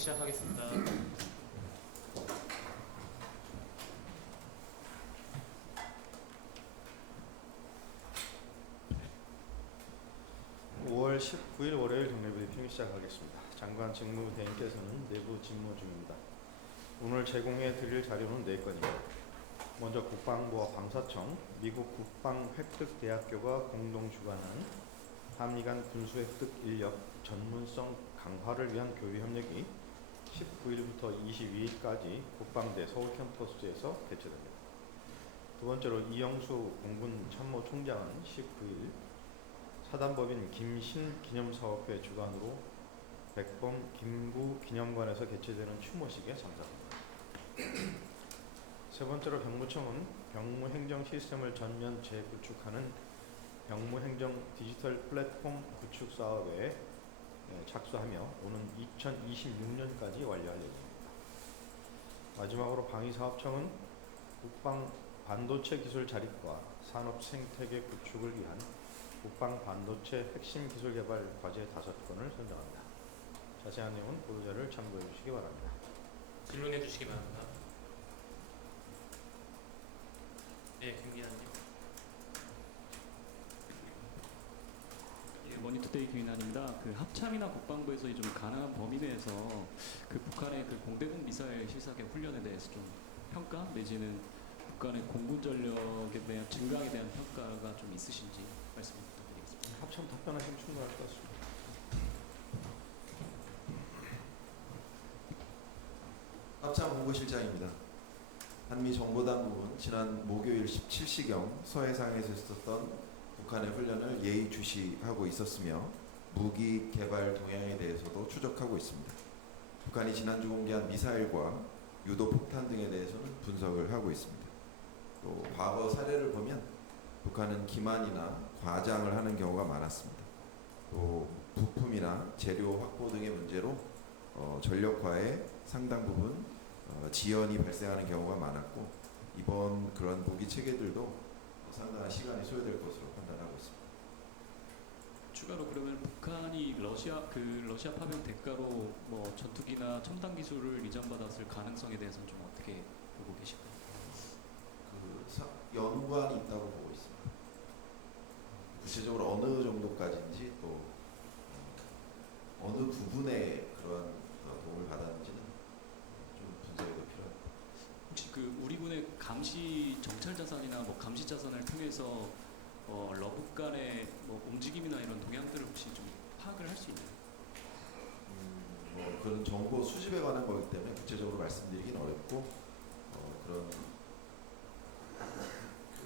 시작하겠습니다. 5월 19일 월요일 정례 브리핑 시작하겠습니다. 장관 직무대행께서는 내부 직무 중입니다. 오늘 제공해 드릴 자료는 4건입니다. 먼저 국방부와 방사청, 미국 국방획득대학교가 공동 주관한 한미 간 군수획득 인력 전문성 강화를 위한 교류 협력이 19일부터 22일까지 국방대 서울 캠퍼스에서 개최됩니다. 두 번째로 이영수 공군 참모총장은 19일 사단법인 김신기념사업회 주관으로 백범 김구 기념관에서 개최되는 추모식에 참석합니다. 세 번째로 병무청은 병무행정 시스템을 전면 재구축하는 병무행정 디지털 플랫폼 구축 사업에 착수하며 오는 2026년까지 완료할 예정입니다. 마지막으로 방위사업청은 국방 반도체 기술 자립과 산업 생태계 구축을 위한 국방 반도체 핵심 기술 개발 과제 5건을 선정합니다. 자세한 내용은 보도자료를 참고해 주시기 바랍니다. 질문해 주시기 바랍니다. 네, 김기환님. 예, 머니투데이 김인환입니다. 그 합참이나 국방부에서 좀 가능한 범위 내에서 그 북한의 그 공대공 미사일 실사계 훈련에 대해서 좀 평가 내지는 북한의 공군 전력에 대한 증강에 대한 평가가 좀 있으신지 말씀 부탁드리겠습니다. 합참 답변하시면 충분할 것 같습니다. 합참 홍보실장입니다. 한미정보당국은 지난 목요일 17시경 서해상에서 있었던 북한의 훈련을 예의주시하고 있었으며 무기 개발 동향에 대해서도 추적하고 있습니다. 북한이 지난주 공개한 미사일과 유도폭탄 등에 대해서는 분석을 하고 있습니다. 또 과거 사례를 보면 북한은 기만이나 과장을 하는 경우가 많았습니다. 또 부품이나 재료 확보 등의 문제로 전력화에 상당 부분 지연이 발생하는 경우가 많았고 이번 그런 무기 체계들도 상당한 시간이 소요될 것으로 판단하고 있습니다. 추가로 그러면 북한이 러시아 파병 대가로 뭐 전투기나 첨단 기술을 이전받았을 가능성에 대해서는 좀 어떻게 보고 계실까요? 연관이 있다고 보고 있습니다. 구체적으로 어느 정도까지인지 또 어느 부분에 그런 도움을 받았는지는 좀 분석이 더 필요합니다. 혹시 그 우리 군의 감시 정찰 자산이나 뭐 감시 자산을 통해서 러북 간의 뭐 움직임이나 이런 동향들을 혹시 좀 파악을 할 수 있나요? 뭐 그런 정보 수집에 관한 거기 때문에 구체적으로 말씀드리긴 어렵고 그런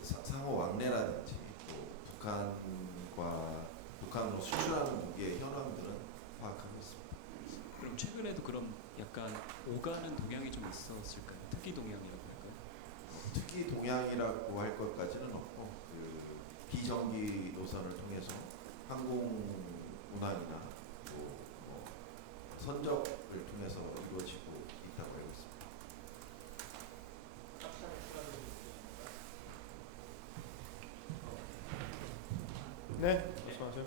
상호 왕래라든지 또 북한으로 수출하는 무기의 현황들은 파악하고 있습니다. 그럼 최근에도 그럼 약간 오가는 동향이 좀 있었을까요? 특기 동향이라고 할까요? 특히 동향이라고 할 것까지는 없고 비정기 노선을 통해서 항공 운항이나 또 선적을 통해서 이루어지고 있다고 알고 있습니다. 네, 말씀하세요.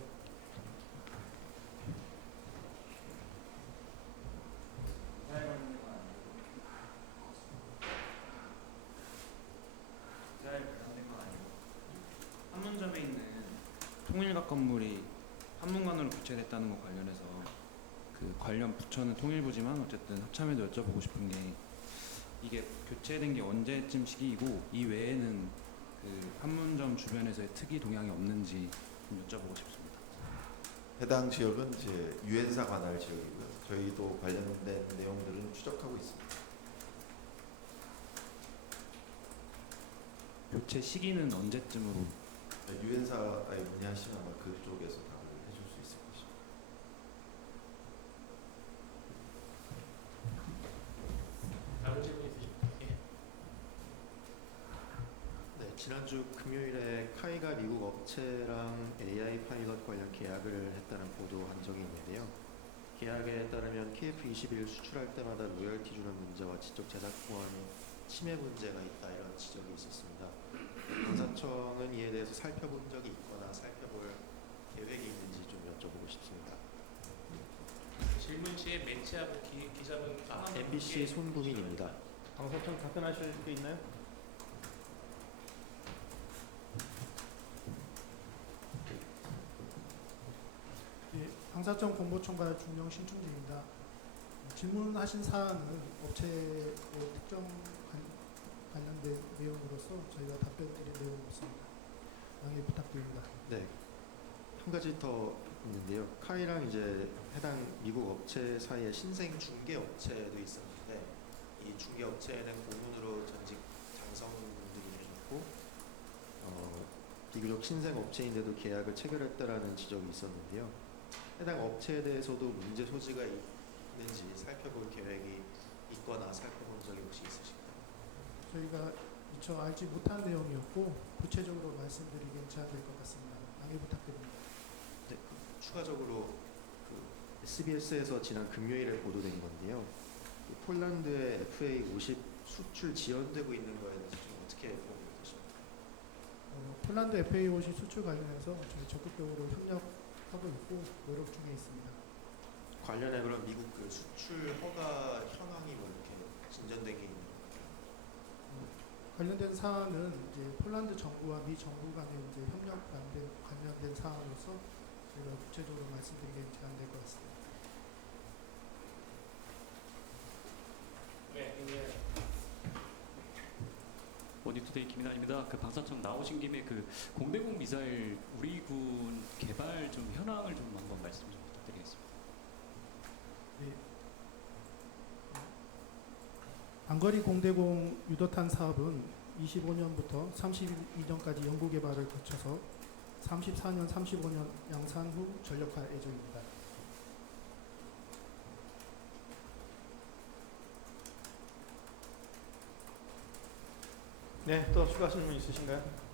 판문점에 있는 통일각 건물이 한문관으로 교체됐다는 것 관련해서 그 관련 부처는 통일부지만 어쨌든 합참에도 여쭤보고 싶은 게 이게 교체된 게 언제쯤 시기이고 이 외에는 그 판문점 주변에서의 특이 동향이 없는지 좀 여쭤보고 싶습니다. 해당 지역은 이제 유엔사 관할 지역이고요. 저희도 관련된 내용들은 추적하고 있습니다. 교체 시기는 언제쯤으로? 유엔사에 문의하시면 아마 그쪽에서 답을 해줄 수 있을 것입니다. 다른 질문 있으십니까? 예. 네, 지난주 금요일에 카이가 미국 업체랑 AI 파일럿 관련 계약을 했다는 보도 한 적이 있는데요. 계약에 따르면 KF-21 수출할 때마다 로열티 주는 문제와 지적 재작권의 침해 문제가 있다 이런 지적이 있었습니다. 방사청은 이에 대해서 살펴본 적이 있거나 살펴볼 계획이 있는지 좀 여쭤보고 싶습니다. 질문 이모지에 매치하고 기자분 MBC 손부민입니다. 방사청 답변하실 게 있나요? 예, 방사청 공보총괄 중령 신충재입니다. 질문하신 사안은 업체의 특정 관련된 내용으로서 저희가 답변드릴 내용이 없습니다. 양해 부탁드립니다. 네. 한 가지 더 있는데요. 카이랑 이제 해당 미국 업체 사이에 신생 중개 업체도 있었는데 이 중개 업체에는 고문으로 전직 장성분들이 계셨고 비교적 신생 업체인데도 계약을 체결했다라는 지적이 있었는데요. 해당 업체에 대해서도 문제 소지가 있는지 살펴볼 계획이 있거나 살펴본 적이 혹시 있으신가요? 저희가 미처 알지 못한 내용이었고 구체적으로 말씀드리기는 제한될 것 같습니다. 양해 부탁드립니다. 추가적으로 그 SBS에서 지난 금요일에 보도된 건데요. 그 폴란드의 FA50 수출 지연되고 있는 거에 대해서 좀 어떻게 보고 계십니까? 폴란드 FA50 수출 관련해서 저희 적극적으로 협력하고 있고 노력 중에 있습니다. 관련해 그럼 미국 그 수출 허가 현황이 뭐 이렇게 진전된 게 있는 건가요? 관련된 사안은 이제 폴란드 정부와 미 정부 간의 이제 협력 관련된 사안으로서 저희가 구체적으로 말씀드리기는 제한될 것 같습니다. 네, 김기현. 원니투데이 김인환입니다. 그 방사청 나오신 김에 그 공대공 미사일 우리 군 개발 좀 현황을 좀 한번 말씀 좀 부탁드리겠습니다. 네. 단거리 공대공 유도탄 사업은 25년부터 32년까지 연구 개발을 거쳐서 34년, 35년 양산 후 전력할 예정입니다. 네, 또 추가 질문 있으신가요?